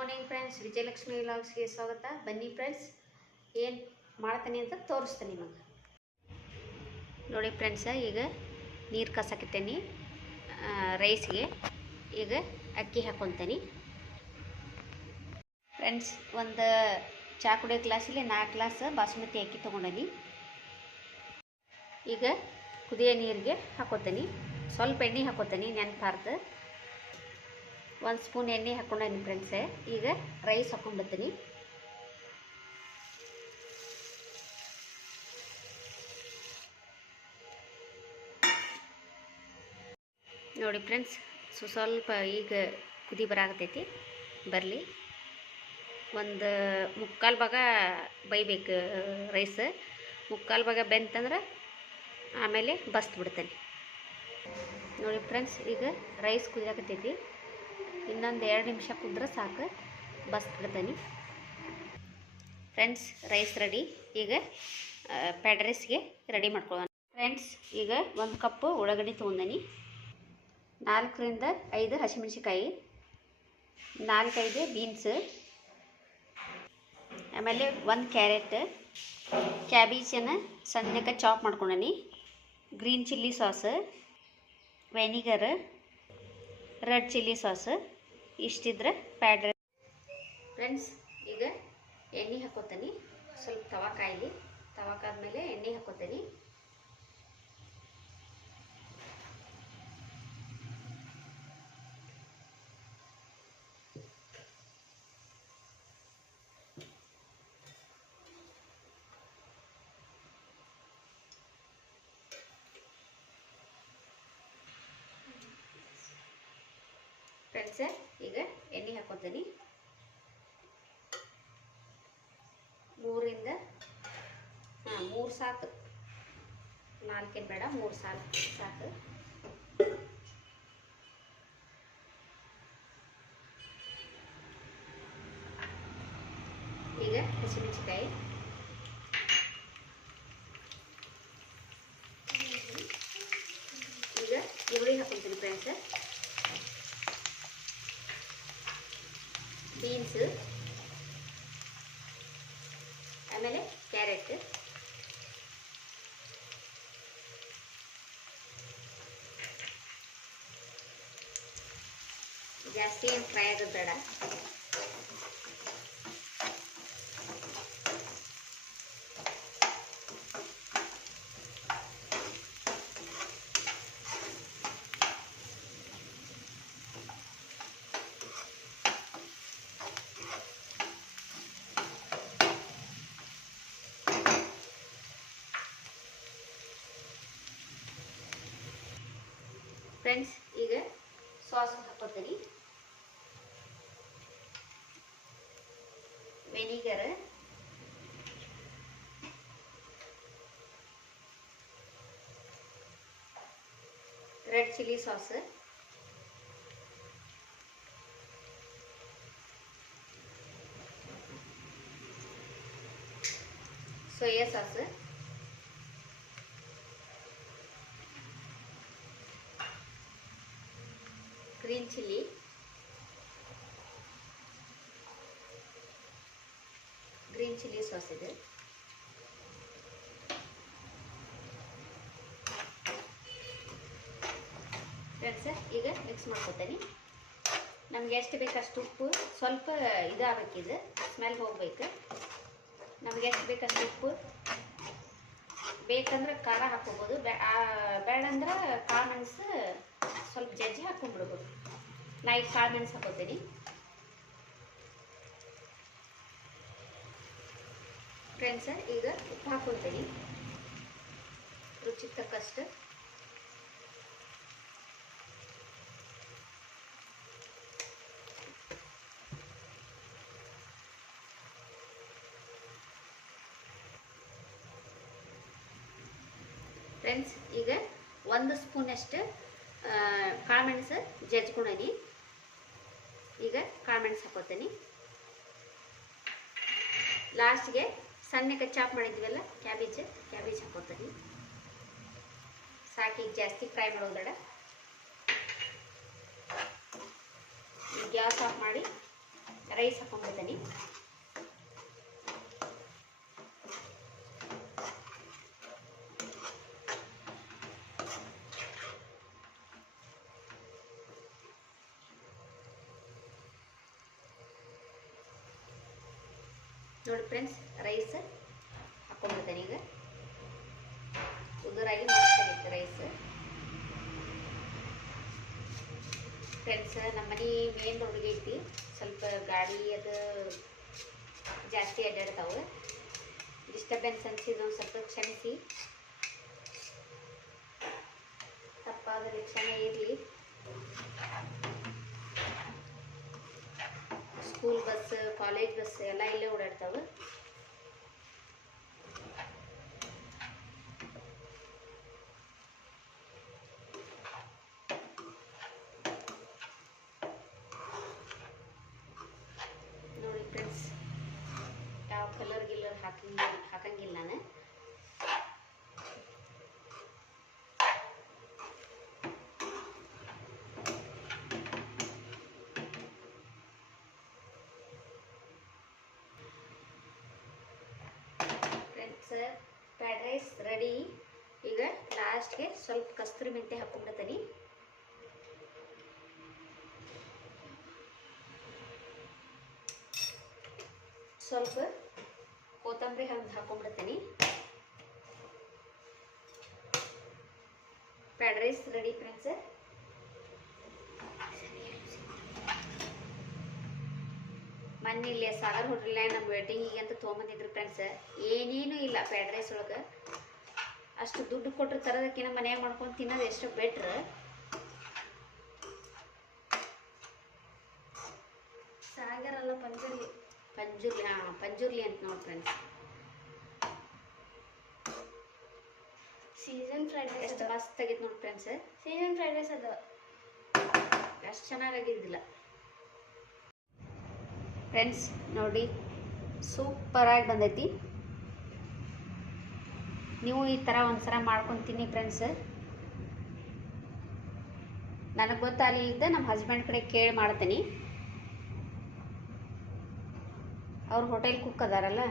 Morning friends, Vijayalakshmi ವ್ಲಾಗ್ಸ್ಗೆ ಸ್ವಾಗತ. ಬನ್ನಿ friends, ಏನು ಮಾಡ್ತೀನಿ ಅಂತ ತೋರಿಸ್ತೀನಿ ನಿಮಗೆ. ನೋಡಿ ಫ್ರೆಂಡ್ಸ, ಈಗ ನೀರು ಕಸಾಕಿತ್ತೇನೆ ರೈಸ್ಗೆ. ಈಗ ಅಕ್ಕಿ ಹಾಕ್ಕೊತೀನಿ ಫ್ರೆಂಡ್ಸ್. ಒಂದು ಚಾ ಕುಡಿಯೋ ಗ್ಲಾಸಲ್ಲಿ 4 ಗ್ಲಾಸ್ ಬಾಸುಮತಿ ಅಕ್ಕಿ ತೊಗೊಂಡೀನಿ. ಈಗ ಕುದಿಯೋ ನೀರಿಗೆ ಹಾಕ್ಕೊತೀನಿ. ಸ್ವಲ್ಪ ಎಣ್ಣೆ ಹಾಕ್ಕೊತೀನಿ, ನೆನಪಾರ್ದು 1 ಸ್ಪೂನ್ ಎಣ್ಣೆ ಹಾಕ್ಕೊಂಡೀನಿ ಫ್ರೆಂಡ್ಸೆ. ಈಗ ರೈಸ್ ಹಾಕ್ಕೊಂಡ್ಬರ್ತೀನಿ. ನೋಡಿ ಫ್ರೆಂಡ್ಸ್, ಸ್ವಲ್ಪ ಈಗ ಕುದಿ ಬರಾಕತ್ತೈತಿ. ಬರಲಿ, ಒಂದು ಮುಕ್ಕಾಲು ಭಾಗ ಬೈಬೇಕು ರೈಸ್. ಮುಕ್ಕಾಲು ಭಾಗ ಬೆಂತಂದ್ರೆ ಆಮೇಲೆ ಬಸ್ಬಿಡ್ತೇನೆ. ನೋಡಿ ಫ್ರೆಂಡ್ಸ್, ಈಗ ರೈಸ್ ಕುದಿಯಾಕತ್ತೈತಿ. ಇನ್ನೊಂದು 2 ನಿಮಿಷ ಕುದ್ರೆ ಸಾಕು, ಬಸ್ಬಿಡ್ತೇನೆ ಫ್ರೆಂಡ್ಸ್. Rice ready. ಈಗ ಫ್ರೈಡ್ ರೈಸ್ಗೆ ರೆಡಿ ಮಾಡ್ಕೊಳ್ಳೋಣ ಫ್ರೆಂಡ್ಸ್. ಈಗ 1 ಕಪ್ಪು ಉಳ್ಳಾಗಡ್ಡಿ ತೊಗೊಂಡೀನಿ, 4 ರಿಂದ 5 ಹಸಿಮೆಣಸಿಕಾಯಿ, 4-5 ಬೀನ್ಸ್, ಆಮೇಲೆ 1 ಕ್ಯಾರೆಟ್, ಕ್ಯಾಬೇಜನ್ನು ಸಣ್ಣಕ್ಕೆ ಚಾಪ್ ಮಾಡ್ಕೊಂಡೀನಿ, green chilli sauce, vinegar, red chilli sauce. ಇಷ್ಟಿದ್ರೆ ಫ್ರೈಡ್ ರೈಸ್ ಫ್ರೆಂಡ್ಸ್. ಈಗ ಎಣ್ಣೆ ಹಾಕ್ಕೊತೀನಿ. ಸ್ವಲ್ಪ ತವಾ ಕಾಯಿಲಿ. ತವಾ ಕಾದ್ಮೇಲೆ ಎಣ್ಣೆ ಹಾಕ್ಕೊತೀನಿ. ಫ್ರೆಂಡ್ಸ್, ಈಗ ಎಣ್ಣೆ ಹಾಕ್ಕೊತೀನಿ. 3 ಸಾಕು, 4 ಬೇಡ, 3 ಸಾಕು. ಈಗ ಹಸಿಮೆಣಸಿಕಾಯಿ, ಈಗ ಈರುಳ್ಳಿ ಹಾಕ್ಕೊತೀನಿ ಫ್ರೆಂಡ್ಸ್. ಬೀನ್ಸ್, ಆಮೇಲೆ ಕ್ಯಾರೆಟ್, ಜಾಸ್ತಿ ಏನು ಫ್ರೈ ಆಗೋದು ಬೇಡ. ಫ್ರೆಂಡ್ಸ್, ಈಗ ಸಾಸ್ ಹಾಕ್ಕೊತೀನಿ. Vinegar, red chilli sauce, soya sauce, green chilli, sauce ಇದೆ. ಫ್ರೆಂಡ್ಸ್, ಈಗ ಮಿಕ್ಸ್ ಮಾಡ್ಕೊತೀನಿ. ನಮ್ಗೆ ಎಷ್ಟು ಬೇಕು ಅಷ್ಟು ಉಪ್ಪು. ಸ್ವಲ್ಪ ಇದಾಗಬೇಕಿದೆ, ಸ್ಮೆಲ್ ಹೋಗ್ಬೇಕು. ನಮ್ಗೆ ಎಷ್ಟು ಬೇಕು ಅಷ್ಟು ಉಪ್ಪು. ಬೇಕಂದ್ರೆ ಖಾರ ಹಾಕ್ಕೋಬೋದು, ಬೇಡಂದ್ರೆ ಕಾಳು ಮೆಣಸು ಸ್ವಲ್ಪ ಜಜ್ಜಿ ಹಾಕ್ಕೊಂಡ್ಬಿಡ್ಬೋದು. ನಾ ಈಗ ಕಾಳು ಮೆಣಸು ಹಾಕೋತೀನಿ. ಫ್ರೆಂಡ್ಸ್, ಈಗ ಉಪ್ಪು ಹಾಕ್ಕೊಳ್ತೀನಿ, ರುಚಿಗೆ ತಕ್ಕಷ್ಟು. ಫ್ರೆಂಡ್ಸ್, ಈಗ 1 ಸ್ಪೂನಷ್ಟು ಕಾಳುಮೆಣಸು ಜಜ್ಕೊಂಡೀನಿ. ಈಗ ಕಾಳುಮೆಣಸು ಹಾಕ್ಕೊತೀನಿ. ಲಾಸ್ಟ್ಗೆ ಸಣ್ಣಕ್ಕೆ ಚಾಪ್ ಮಾಡಿದ್ವಲ್ಲ ಕ್ಯಾಬೇಜ್ ಹಾಕ್ಕೊತೀನಿ. ಸಾಕು, ಈಗ ಜಾಸ್ತಿ ಫ್ರೈ ಮಾಡೋದು ಬೇಡ. ಗ್ಯಾಸ್ ಆಫ್ ಮಾಡಿ ರೈಸ್ ಹಾಕೊಂಡ್ಬಿಡ್ತೀನಿ. ನೋಡಿ ಫ್ರೆಂಡ್ಸ್, ರೈಸ್ ಹಾಕೊಂಡ್ಬಿಡ್ತೇನೆ. ಈಗ ಉದುರಾಗಿ ಮಸ್ತ್ ಆಗೈತೆ ರೈಸ್. ಫ್ರೆಂಡ್ಸ್, ನಮ್ಮ ಮನೆ ಮೇನ್ ರೋಡ್ಗೆ ಐತಿ. ಸ್ವಲ್ಪ ಗಾಡಿ ಅದು ಜಾಸ್ತಿ ಅಡ್ಡಾಡ್ತಾವೆ. ಡಿಸ್ಟರ್ಬೆನ್ಸ್ ಅನ್ಸಿದ್ದು ಒಂದು ಸ್ವಲ್ಪ ಕ್ಷಮಿಸಿ. ತಪ್ಪಾದರೆ ಕ್ಷಮೆ ಇರಲಿ. ಸ್ಕೂಲ್ ಬಸ್, ಕಾಲೇಜ್ ಬಸ್ ಎಲ್ಲ ಇಲ್ಲೇ ಓಡಾಡ್ತಾವೆ. ನೋಡಿ ಫ್ರೆಂಡ್ಸ್, ಯಾವ ಕಲರ್ ಗಿಲ್ಲರ್ ಹಾಕಂಗಿಲ್ಲ ನಾನು. Fried rice ready. ಈಗ ಲಾಸ್ಟ್ಗೆ ಸ್ವಲ್ಪ ಕಸ್ತೂರಿ ಮೆಂತ್ಯ ಹಾಕೊಂಡ್ಬಿಡ್ತೀನಿ. ಸ್ವಲ್ಪ ಕೊತ್ತಂಬರಿ ಹಣ್ಣು ಹಾಕೊಂಡ್ಬಿಡ್ತೀನಿ. Fried rice ready friends. ಮೊನ್ನೆ ಇಲ್ಲಿ ಸಾಗರ್ ಹೋಟೆಲ್ ನಮ್ಮ ವೆಡ್ಡಿಂಗಿಗೆ ಅಂತ ತೊಗೊಂಬಂದಿದ್ರು ಫ್ರೆಂಡ್ಸ್. ಏನೇನೂ ಇಲ್ಲ ಫ್ರೈಡ್ ರೈಸ್ ಒಳಗೆ. ಅಷ್ಟು ದುಡ್ಡು ಕೊಟ್ಟರು ತರೋದಕ್ಕಿಂತ ಮನ್ಯಾಗ ಮಾಡ್ಕೊಂಡು ತಿನ್ನೋದು ಎಷ್ಟು ಬೆಟ್ರ್. ಸಾಗರ್ ಅಲ್ಲ, ಪಂಜುರ್ಲಿ ಅಂತ ನೋಡಿ ಫ್ರೆಂಡ್ಸ್. ಸೀಸನ್ ಫ್ರೈಡ್ ರೈಸ್ ಎಷ್ಟು ಮಸ್ತ್ ಆಗೈತೆ ನೋಡಿ ಫ್ರೆಂಡ್ಸ್. ಸೀಸನ್ ಫ್ರೈಡ್ ರೈಸ್ ಅದು ಅಷ್ಟು ಚೆನ್ನಾಗಿದ್ದಿಲ್ಲ ಫ್ರೆಂಡ್ಸ್. ನೋಡಿ, ಸೂಪರಾಗಿ ಬಂದೈತಿ. ನೀವು ಈ ಥರ ಒಂದ್ಸಲ ಮಾಡ್ಕೊಂಡು ತಿನ್ನಿ ಫ್ರೆಂಡ್ಸ್. ನನಗೆ ಗೊತ್ತಾಗಲಿದ್ದ ನಮ್ಮ ಹಸ್ಬೆಂಡ್ ಕಡೆ ಕೇಳಿ ಮಾಡ್ತೀನಿ. ಅವ್ರು ಹೋಟೆಲ್ ಕುಕ್ ಅದಾರಲ್ಲ,